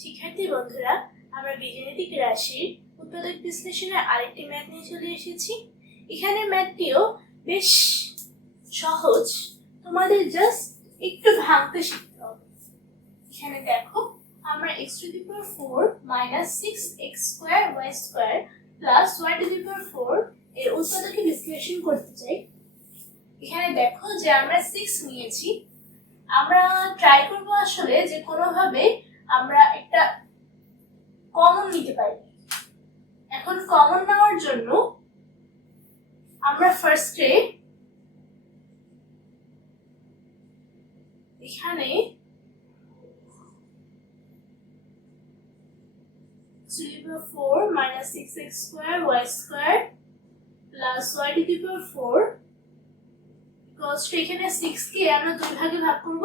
শিক্ষার্থী বন্ধুরা, আমরা বীজগণিতিক রাশির উৎপাদক বিশ্লেষণের আরেকটি ম্যাথ নিয়ে চলে এসেছি। এখানে ম্যাথটিও বেশ সহজ, তোমাদের জাস্ট একটু ভাঙতে শিখতে হবে। এখানে দেখো, আমরা x⁴ - 6x² y² y⁴ এর উৎপাদকে বিশ্লেষণ করতে চাই। এখানে দেখো যে আমরা 6 নিয়েছি। আমরা ট্রাই করব আসলে যে কোনোভাবে আমরা একটা কমন নিতে পারি। এখন কমন নেওয়ার জন্য আমরা ফার্স্টে এখানে x⁴ - 6x² y² y⁴ এখানে 6 কে আমরা দুই ভাগে ভাগ করব।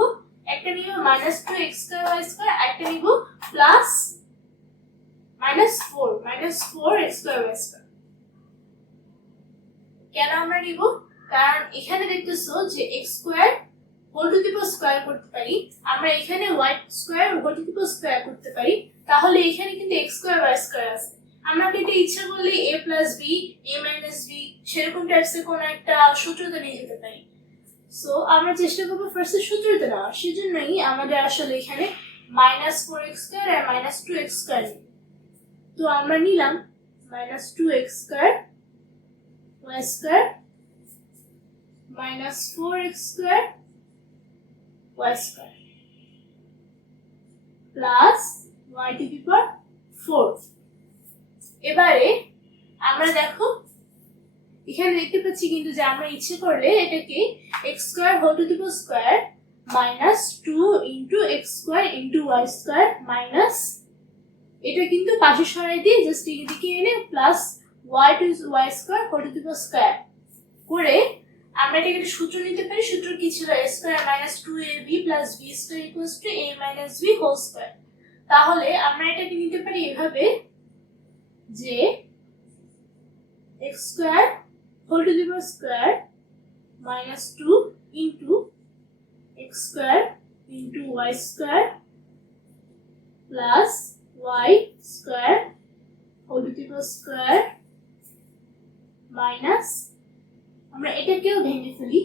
একটা নিব -2x² y², একটা নিব -4x² y²। কেন আমরা নিব? কারণ এখানে দেখতেছো যে x² হোল করতে পারি, আমরা এখানে y² হোল করতে পারি, তাহলে এখানে কিন্তু x² y² আছে। আমরা কিন্তু ইচ্ছা করলে a + b a - b সেরকম টাইপসের কোন একটা সূত্রতে নিয়ে যেতে পারি। সো আমরা চেষ্টা করব ফার্স্টে সূত্রতে নেওয়ার। সেজন্যই আমাদের আসলে এখানে -4x² আর -2x² তো আমরা নিলাম -2x² y² -4x² y² y⁴। এবারে আমরা দেখো এখানে দেখতে পাচ্ছি কিন্তু যে আমরা ইচ্ছে করলে এটাকে x² whole -2 x² y² minus এটা কিন্তু পাশে সরাই দিয়ে জাস্ট এদিকে এনে y² হোল করে আমরা এটাকে একটা সূত্র নিতে পারি। সূত্র কি ছিল? a² - 2ab + b² a - b whole square. তাহলে আমরা এটাকে নিতে পারি এভাবে যে x² whole -2 x² y² y² whole minus আমরা এটাকেও ভেঙে ফেলি,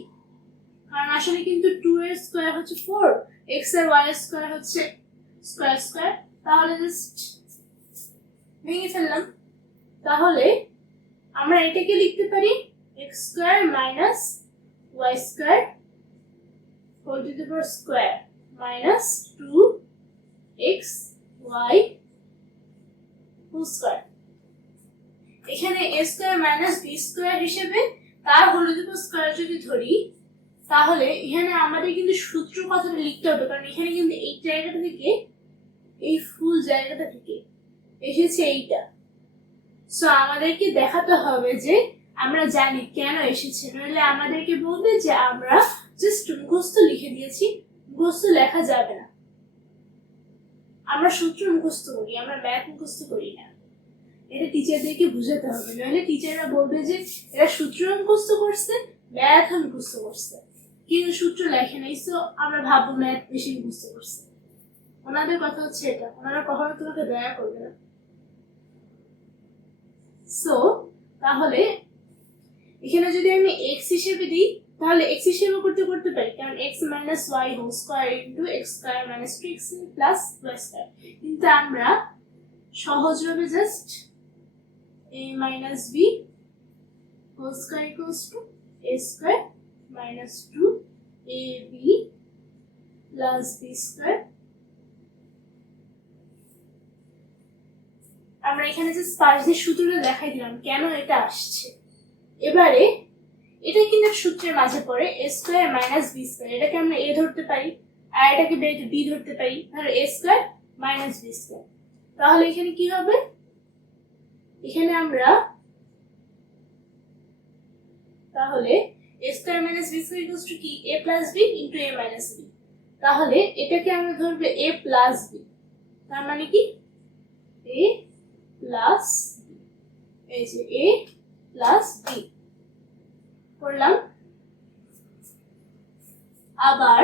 কারণ আসলে কিন্তু 2 এর স্কয়ার হচ্ছে 4, x আর y এর স্কয়ার হচ্ছে স্কয়ার, তাহলে জাস্ট ভেঙে ফেললাম। তাহলে আমরা এটাকে লিখতে পারি x² - y² whole -2xy whole square. এখানে a² - b² হিসেবে তার হোল স্কয়ার যদি ধরি, তাহলে এখানে আমাদের কিন্তু সূত্র কথাটা লিখতে হবে, কারণ এখানে কিন্তু এই জায়গাটা থেকে এই ফুল জায়গাটা থেকে এসেছে এইটা। সো আমাদেরকে দেখাতে হবে যে আমরা জানি কেন এসেছে, নইলে আমাদেরকে বলবে যে আমরা জাস্ট মুখস্থ লিখে দিয়েছি। মুখস্থ লেখা যাবে না, আমরা সূত্র মুখস্থ করি, আমরা ম্যাথ মুখস্থ করি না। এটা টিচারদেরকে বুঝাতে হবে, নইলে টিচাররা বলবে যে এরা সূত্র মুখস্থ করছে, ম্যাথ মুখস্থ করছে, কিন্তু সূত্র লেখে নাই। সো আমরা ভাববো ম্যাথ বেশি মুখস্থ করছে। ওনাদের কথা হচ্ছে এটা, ওনারা কখনো তোমাকে দয়া করবে না। সো তাহলে এখানে যদি আমি x হিসেবে দিই, তাহলে x হিসেবে করতে পারি, কারণ x - y whole square x² - 2x y²। কিন্তু আমরা সহজভাবে just a - b whole square a² - 2ab b²। আমরা এখানে জাস্ট পাশ দিয়ে সূত্রটা দেখাই দিলাম কেন এটা আসছে। এবারে এটা কিন্তু সূত্রের মাঝে পড়ে a² - b²। এটাকে আমরা a ধরতে পারি আর এটাকে b ধরতে পারি, তাহলে a² - b²। তাহলে এখানে কি হবে? এখানে আমরা তাহলে a² - b² কি? a + b * a - b। তাহলে এটাকে আমরা ধরব a + b, তার মানে কি a + এই যে a + b করলাম। আবার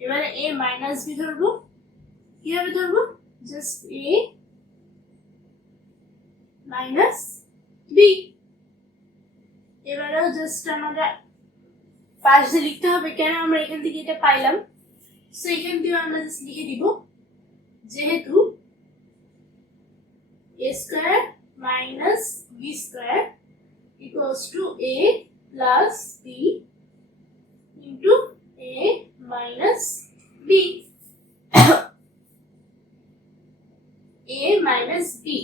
এবারে a - b ধরবো। কিভাবে ধরবো? Just a minus b. এবারেও জাস্ট আমরা পাশ দিয়ে লিখতে হবে, কেন আমরা এখান থেকে এটা পাইলাম। সো এখান থেকে আমরা জাস্ট লিখে দিব, যেহেতু a square minus b square equals to a plus b into a minus b, a minus b.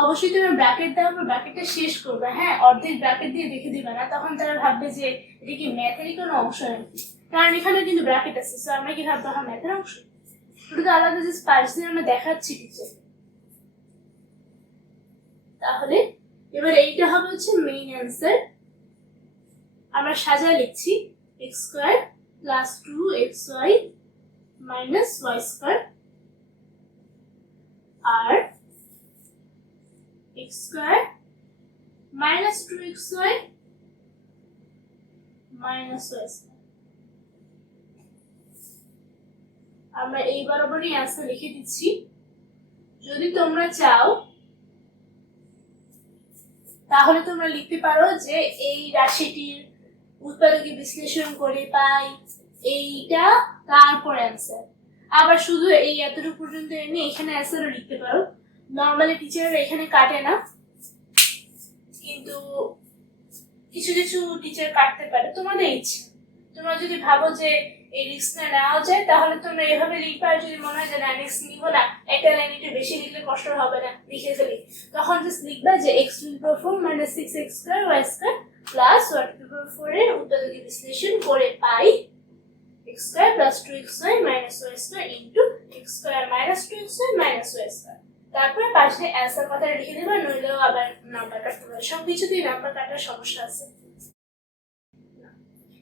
অবশ্যই তুমি ব্র্যাকেট দাও, ব্র্যাকেটটা শেষ করবে, হ্যাঁ, অর্ধেক ব্র্যাকেট দিয়ে রেখে দিবে না, তখন তারা ভাববে যে এটা কি ম্যাথেরই কোনো অংশ নাকি, কারণ এখানে কিন্তু ব্র্যাকেট আছে। সো আমরা কি ভাববো, হ্যাঁ ম্যাথের অংশ, ওটা তো আলাদা জাস্ট পাশ দিয়ে আমরা দেখাচ্ছি টিচার। তাহলে এবার এইটা হবে হচ্ছে মেইন অ্যান্সার। আমরা সাজায় লিখছি x square plus 2xy minus y square আর x square minus 2xy minus y square. আমরা এই বরাবরই অ্যান্সার লিখে দিচ্ছি। যদি তোমরা চাও তাহলে তোমরা লিখতে পারো যে এই রাশিটির উৎপাদকে বিশ্লেষণ করে পাই এইটা, তারপর অ্যান্সার। আবার শুধু এই এতটুকু পর্যন্ত এনে এখানে অ্যান্সারও লিখতে পারো। নর্মালি টিচাররা এখানে কাটে না, কিন্তু কিছু কিছু টিচার কাটতে পারে, তোমাদের ইচ্ছা। তোমরা যদি ভাবো যে এই রিস্কটা নেওয়া যায় তাহলে তোমরা এভাবে লিখবে, আর যদি মনে হয় যে না রিস্ক নিব না, একটা লাইন একটু বেশি লিখলে কষ্ট হবে না, লিখে ফেলি, তখন জাস্ট লিখবা যে x to the power 4 minus 6x square y square plus y to the power 4 এর উৎপাদকে বিশ্লেষণ করে পাই x square plus 2xy minus y square into x square minus 2xy minus y square. তারপরে পাশে অ্যান্সার কথাটা লিখে দেবা, নইলেও আবার নাম্বার কাটতে হবে। সবকিছুতেই নাম্বার কাটার সমস্যা আছে।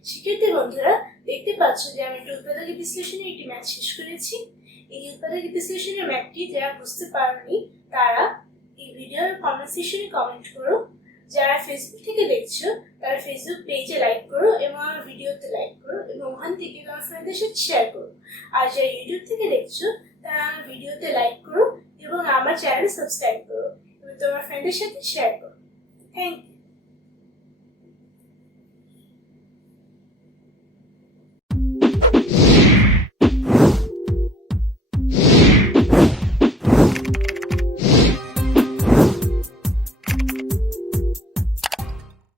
শিক্ষার্থী বন্ধুরা, দেখতে পাচ্ছ যে আমি একটা উৎপাদকে বিশ্লেষণের একটি ম্যাথ শেষ করেছি। এই উৎপাদকে বিশ্লেষণের ম্যাথটি যারা বুঝতে পারেনি তারা এই ভিডিওর কমেন্ট সেকশনে কমেন্ট করো। যারা ফেসবুক থেকে দেখছো তারা ফেসবুক পেজে লাইক করো এবং আমার ভিডিওতে লাইক করো এবং ওখান থেকে তোমার ফ্রেন্ডদের সাথে শেয়ার করো। আর যারা ইউটিউব থেকে দেখছো তারা আমার ভিডিওতে লাইক করো এবং আমার চ্যানেল সাবস্ক্রাইব করো এবং তোমার ফ্রেন্ডদের সাথে শেয়ার করো। Thank you.